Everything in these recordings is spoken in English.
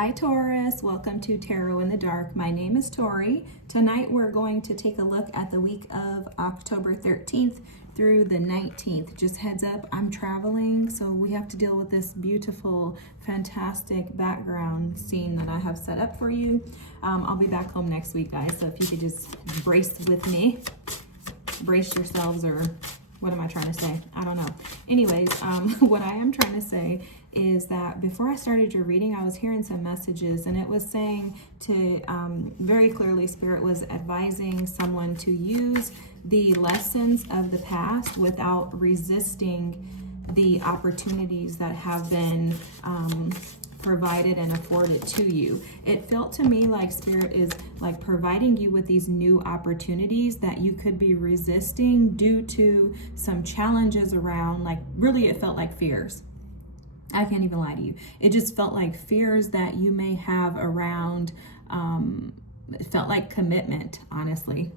Hi Taurus, welcome to Tarot in the Dark. My name is Tori. Tonight we're going to take a look at the week of October 13th through the 19th. Just heads up, I'm traveling, so we have to deal with this beautiful, fantastic background scene that I have set up for you. I'll be back home next week, guys, so if you could just brace with me, brace yourselves, or what am I trying to say? I don't know. Anyways, what I am trying to say is that before I started your reading, I was hearing some messages, and it was saying to, very clearly, Spirit was advising someone to use the lessons of the past without resisting the opportunities that have been provided and afforded to you. It felt to me like Spirit is like providing you with these new opportunities that you could be resisting due to some challenges around, like, really it felt like fears. I can't even lie to you. It just felt like fears that you may have around, it felt like commitment, honestly.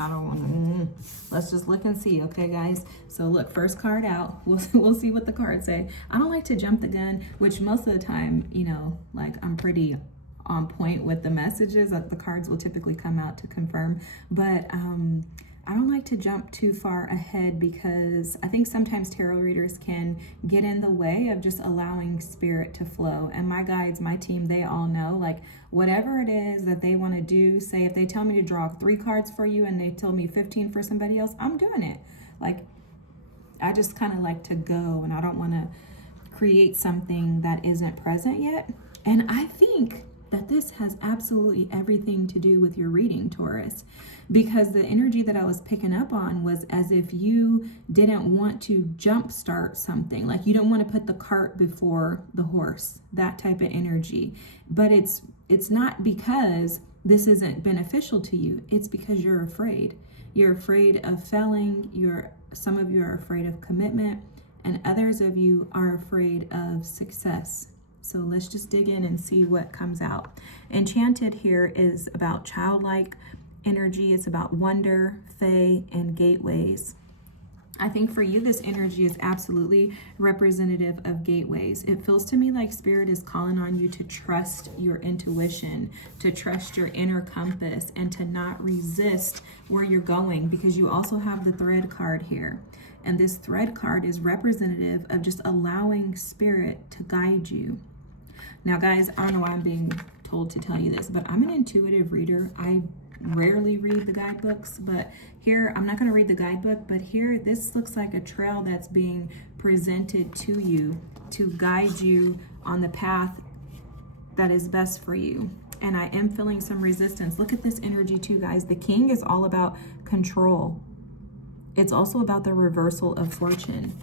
I don't want to, let's just look and see, okay, guys? So look, first card out, we'll see what the cards say. I don't like to jump the gun, which most of the time, you know, like, I'm pretty on point with the messages that the cards will typically come out to confirm, but I don't like to jump too far ahead because I think sometimes tarot readers can get in the way of just allowing Spirit to flow. And my guides, my team, they all know, like, whatever it is that they want to do, say if they tell me to draw 3 cards for you and they tell me 15 for somebody else, I'm doing it. Like, I just kind of like to go, and I don't want to create something that isn't present yet. And I think that this has absolutely everything to do with your reading, Taurus, because the energy that I was picking up on was as if you didn't want to jumpstart something, like you don't want to put the cart before the horse, that type of energy. But it's not because this isn't beneficial to you, it's because you're afraid. You're afraid of failing, some of you are afraid of commitment, and others of you are afraid of success. So let's just dig in and see what comes out. Enchanted here is about childlike energy. It's about wonder, fae, and gateways. I think for you, this energy is absolutely representative of gateways. It feels to me like Spirit is calling on you to trust your intuition, to trust your inner compass, and to not resist where you're going, because you also have the thread card here. And this thread card is representative of just allowing Spirit to guide you. Now, guys, I don't know why I'm being told to tell you this, but I'm an intuitive reader. I rarely read the guidebooks, but here, I'm not going to read the guidebook, but here, this looks like a trail that's being presented to you to guide you on the path that is best for you. And I am feeling some resistance. Look at this energy too, guys. The King is all about control. It's also about the reversal of fortune.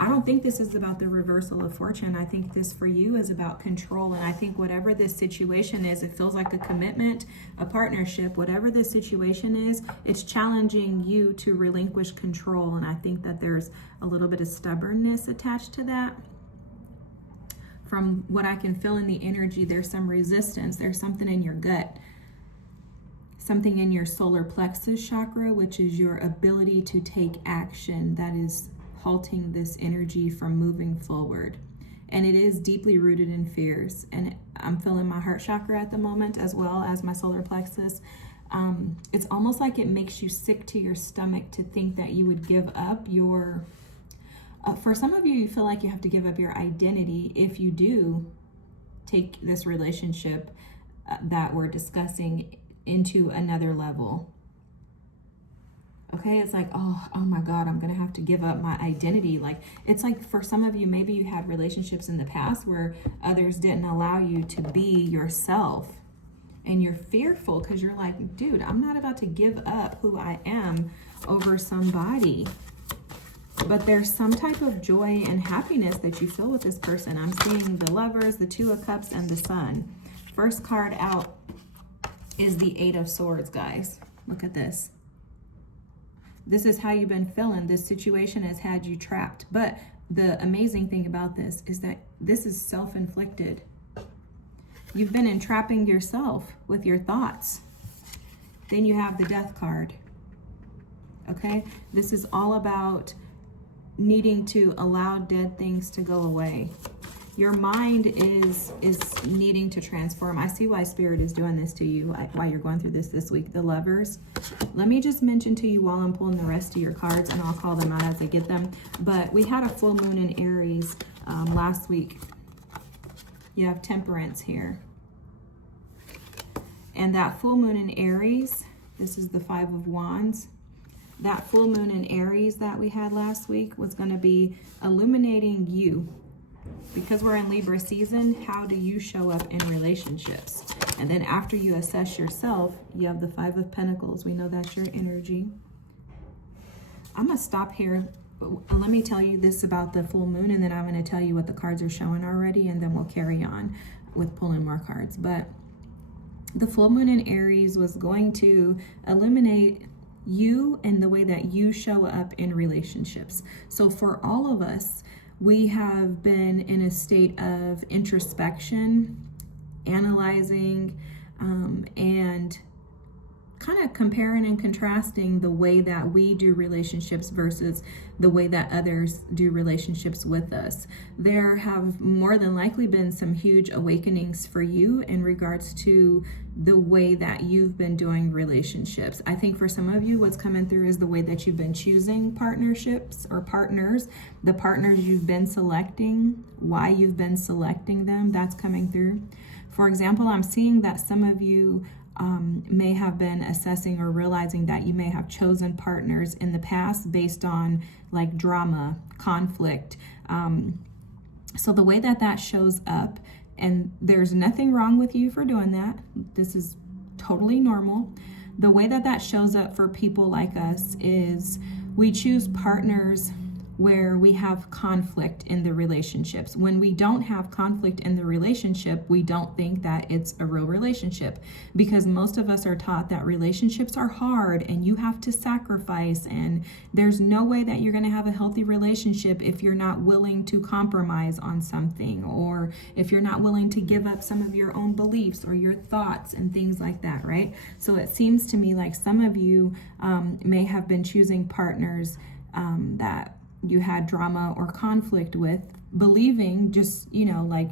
I don't think this is about the reversal of fortune. I think this for you is about control. And I think whatever this situation is, it feels like a commitment, a partnership, whatever the situation is, it's challenging you to relinquish control. And I think that there's a little bit of stubbornness attached to that. From what I can feel in the energy, there's some resistance. There's something in your gut, something in your solar plexus chakra, which is your ability to take action, that is halting this energy from moving forward. And it is deeply rooted in fears. And I'm feeling my heart chakra at the moment, as well as my solar plexus. It's almost like it makes you sick to your stomach to think that you would give up your, for some of you, you feel like you have to give up your identity if you do take this relationship that we're discussing into another level. Okay, it's like, oh my God, I'm gonna have to give up my identity. Like, it's like for some of you, maybe you had relationships in the past where others didn't allow you to be yourself, and you're fearful because you're like, dude, I'm not about to give up who I am over somebody. But there's some type of joy and happiness that you feel with this person. I'm seeing the Lovers, the Two of Cups, and the Sun. First card out is the 8 of Swords, guys. Look at this. This is how you've been feeling. This situation has had you trapped. But the amazing thing about this is that this is self-inflicted. You've been entrapping yourself with your thoughts. Then you have the Death card. Okay? This is all about needing to allow dead things to go away. Your mind is needing to transform. I see why Spirit is doing this to you, why you're going through this week. The Lovers. Let me just mention to you while I'm pulling the rest of your cards, and I'll call them out as I get them. But we had a full moon in Aries last week. You have Temperance here. And that full moon in Aries, this is the 5 of Wands. That full moon in Aries that we had last week was going to be illuminating you. Because we're in Libra season, how do you show up in relationships? And then after you assess yourself, you have the 5 of Pentacles. We know that's your energy. I'm going to stop here. Let me tell you this about the full moon, and then I'm going to tell you what the cards are showing already, and then we'll carry on with pulling more cards. But the full moon in Aries was going to illuminate you and the way that you show up in relationships. So for all of us, we have been in a state of introspection, analyzing, and kind of comparing and contrasting the way that we do relationships versus the way that others do relationships with us. There have more than likely been some huge awakenings for you in regards to the way that you've been doing relationships. I think for some of you, what's coming through is the way that you've been choosing partnerships or partners, the partners you've been selecting, why you've been selecting them, that's coming through. For example, I'm seeing that some of you may have been assessing or realizing that you may have chosen partners in the past based on like drama, conflict. So the way that that shows up, and there's nothing wrong with you for doing that. This is totally normal. The way that that shows up for people like us is we choose partners where we have conflict in the relationships. When we don't have conflict in the relationship, we don't think that it's a real relationship, because most of us are taught that relationships are hard and you have to sacrifice, and there's no way that you're going to have a healthy relationship if you're not willing to compromise on something, or if you're not willing to give up some of your own beliefs or your thoughts and things like that, right? So it seems to me like some of you may have been choosing partners that you had drama or conflict with, believing just, like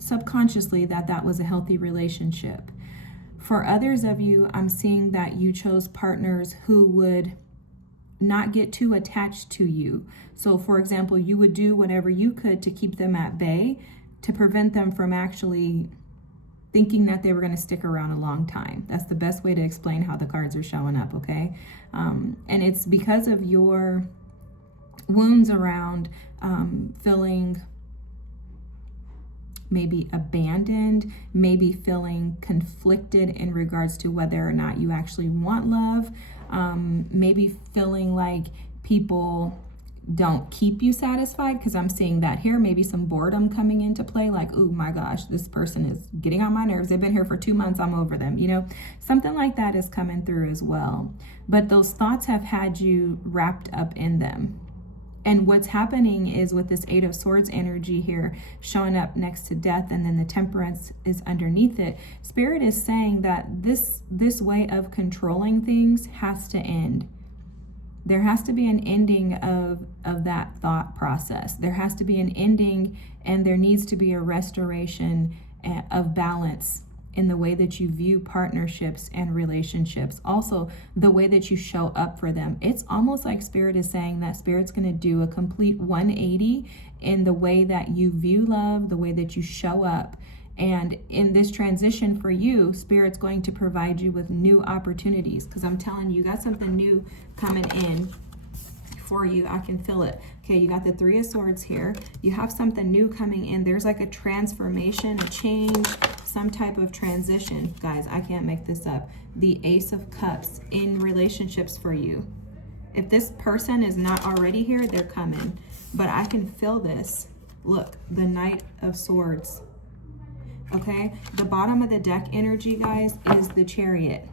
subconsciously that that was a healthy relationship. For others of you, I'm seeing that you chose partners who would not get too attached to you. So for example, you would do whatever you could to keep them at bay, to prevent them from actually thinking that they were going to stick around a long time. That's the best way to explain how the cards are showing up, okay? And it's because of your wounds around feeling maybe abandoned, maybe feeling conflicted in regards to whether or not you actually want love, maybe feeling like people don't keep you satisfied, because I'm seeing that here, maybe some boredom coming into play, like, oh my gosh, this person is getting on my nerves. They've been here for 2 months, I'm over them, something like that is coming through as well. But those thoughts have had you wrapped up in them. And what's happening is with this 8 of Swords energy here showing up next to Death, and then the Temperance is underneath it, Spirit is saying that this way of controlling things has to end. There has to be an ending of that thought process. There has to be an ending, and there needs to be a restoration of balance in the way that you view partnerships and relationships. Also, the way that you show up for them. It's almost like Spirit is saying that Spirit's going to do a complete 180 in the way that you view love, the way that you show up. And in this transition for you, Spirit's going to provide you with new opportunities, because I'm telling you, you got something new coming in for you. I can feel it. Okay, you got the 3 of Swords here. You have something new coming in. There's like a transformation, a change, some type of transition. Guys, I can't make this up. The Ace of Cups in relationships for you. If this person is not already here, they're coming. But I can feel this. Look, the Knight of Swords. Okay, the bottom of the deck energy, guys, is the Chariot.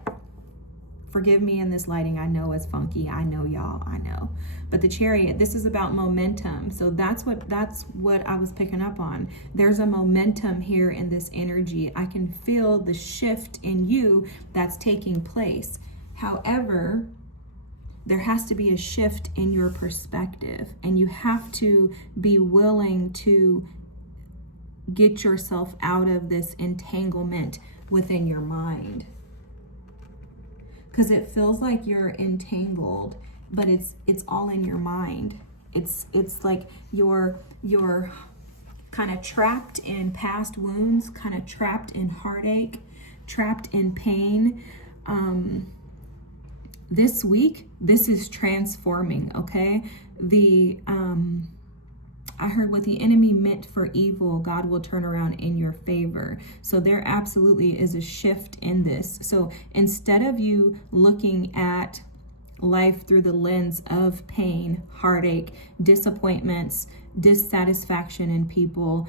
Forgive me in this lighting. I know it's funky. I know, y'all. I know. But the Chariot, this is about momentum. So that's what I was picking up on. There's a momentum here in this energy. I can feel the shift in you that's taking place. However, there has to be a shift in your perspective, and you have to be willing to get yourself out of this entanglement within your mind. Because it feels like you're entangled, but it's all in your mind. It's like you're kind of trapped in past wounds, kind of trapped in heartache, trapped in pain. This week, this is transforming, okay? I heard what the enemy meant for evil, God will turn around in your favor. So there absolutely is a shift in this. So instead of you looking at life through the lens of pain, heartache, disappointments, dissatisfaction in people,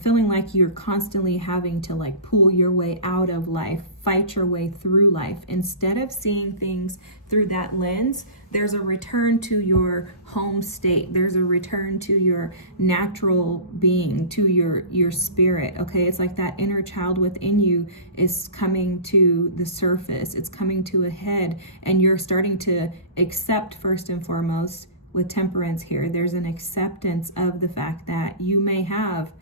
feeling like you're constantly having to like pull your way out of life, fight your way through life. Instead of seeing things through that lens, there's a return to your home state. There's a return to your natural being, to your spirit. Okay, it's like that inner child within you is coming to the surface. It's coming to a head, and you're starting to accept, first and foremost, with temperance here, there's an acceptance of the fact that you may have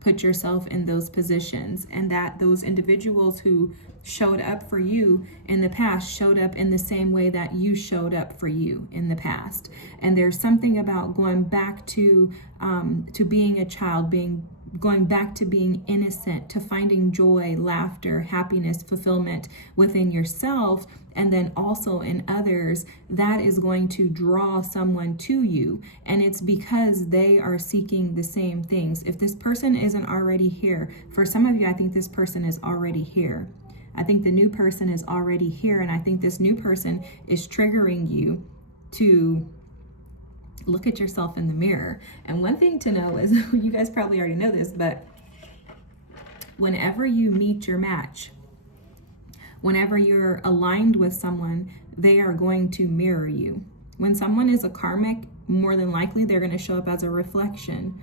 put yourself in those positions, and that those individuals who showed up for you in the past showed up in the same way that you showed up for you in the past. And there's something about going back to being a child, going back to being innocent, to finding joy, laughter, happiness, fulfillment within yourself, and then also in others. That is going to draw someone to you. And it's because they are seeking the same things. If this person isn't already here, for some of you, I think this person is already here. I think the new person is already here. And I think this new person is triggering you to look at yourself in the mirror. And one thing to know is, you guys probably already know this, but whenever you meet your match, whenever you're aligned with someone, they are going to mirror you. When someone is a karmic, more than likely they're going to show up as a reflection.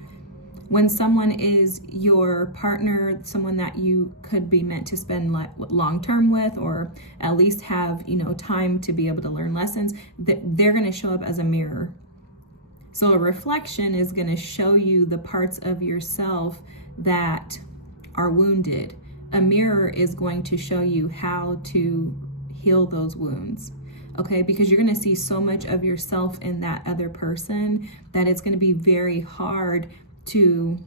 When someone is your partner, someone that you could be meant to spend long term with, or at least have, time to be able to learn lessons, they're going to show up as a mirror. So a reflection is going to show you the parts of yourself that are wounded. A mirror is going to show you how to heal those wounds. Okay, because you're going to see so much of yourself in that other person that it's going to be very hard to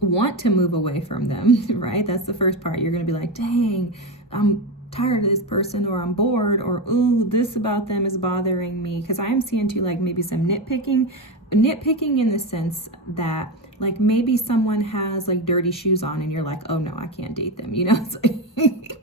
want to move away from them, right? That's the first part. You're going to be like, dang, I'm tired of this person, or I'm bored, or ooh, this about them is bothering me. Because I'm seeing too, like maybe some nitpicking in the sense that like maybe someone has like dirty shoes on and you're like, oh no, I can't date them. It's like,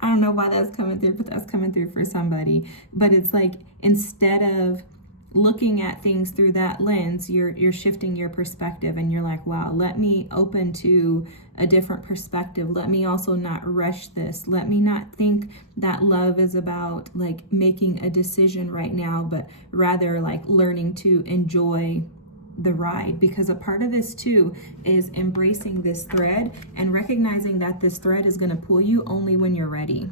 I don't know why that's coming through, but that's coming through for somebody. But it's like, instead of looking at things through that lens, you're shifting your perspective, and you're like, wow, let me open to a different perspective. Let me also not rush this. Let me not think that love is about like making a decision right now, but rather like learning to enjoy the ride. Because a part of this too is embracing this thread and recognizing that this thread is going to pull you only when you're ready.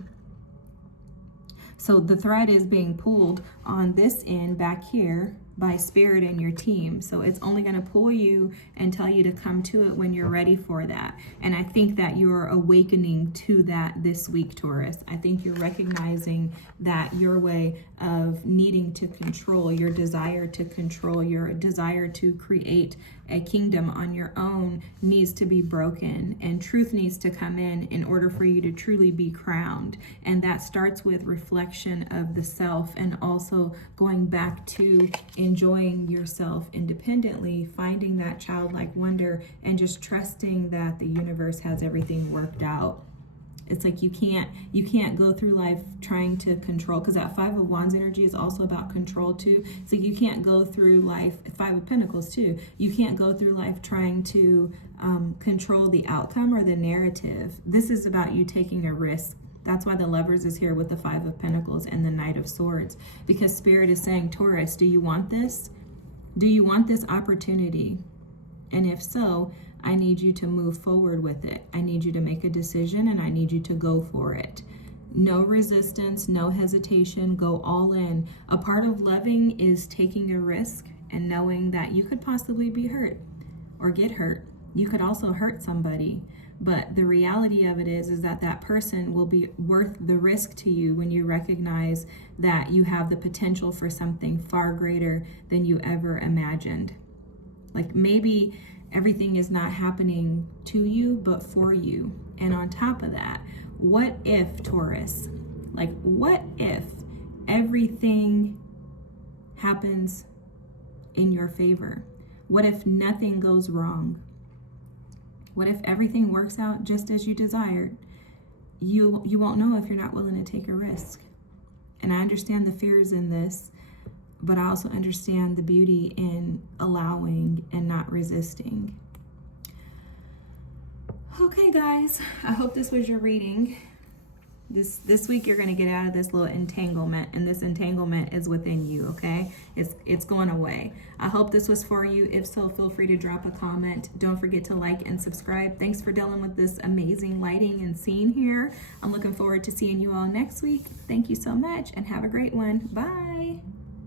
So the thread is being pulled on this end back here by spirit and your team. So it's only going to pull you and tell you to come to it when you're ready for that. And I think that you're awakening to that this week, Taurus. I think you're recognizing that your way of needing to control, your desire to control, your desire to create a kingdom on your own needs to be broken, and truth needs to come in order for you to truly be crowned. And that starts with reflection of the self, and also going back to enjoying yourself independently, finding that childlike wonder, and just trusting that the universe has everything worked out. It's like you can't go through life trying to control, because that Five of Wands energy is also about control too. So you can't go through life, Five of Pentacles too, you can't go through life trying to control the outcome or the narrative. This is about you taking a risk. That's why the Lovers is here with the Five of Pentacles and the Knight of Swords, because Spirit is saying, Taurus, do you want this? Do you want this opportunity? And if so, I need you to move forward with it. I need you to make a decision, and I need you to go for it. No resistance, no hesitation, go all in. A part of loving is taking a risk and knowing that you could possibly be hurt or get hurt. You could also hurt somebody, but the reality of it is that that person will be worth the risk to you when you recognize that you have the potential for something far greater than you ever imagined. Like maybe everything is not happening to you, but for you. And on top of that, what if, Taurus, like what if everything happens in your favor? What if nothing goes wrong? What if everything works out just as you desired? You won't know if you're not willing to take a risk. And I understand the fears in this, but I also understand the beauty in allowing and not resisting. Okay, guys, I hope this was your reading. This week you're going to get out of this little entanglement, and this entanglement is within you, okay? It's going away. I hope this was for you. If so, feel free to drop a comment. Don't forget to like and subscribe. Thanks for dealing with this amazing lighting and scene here. I'm looking forward to seeing you all next week. Thank you so much, and have a great one. Bye.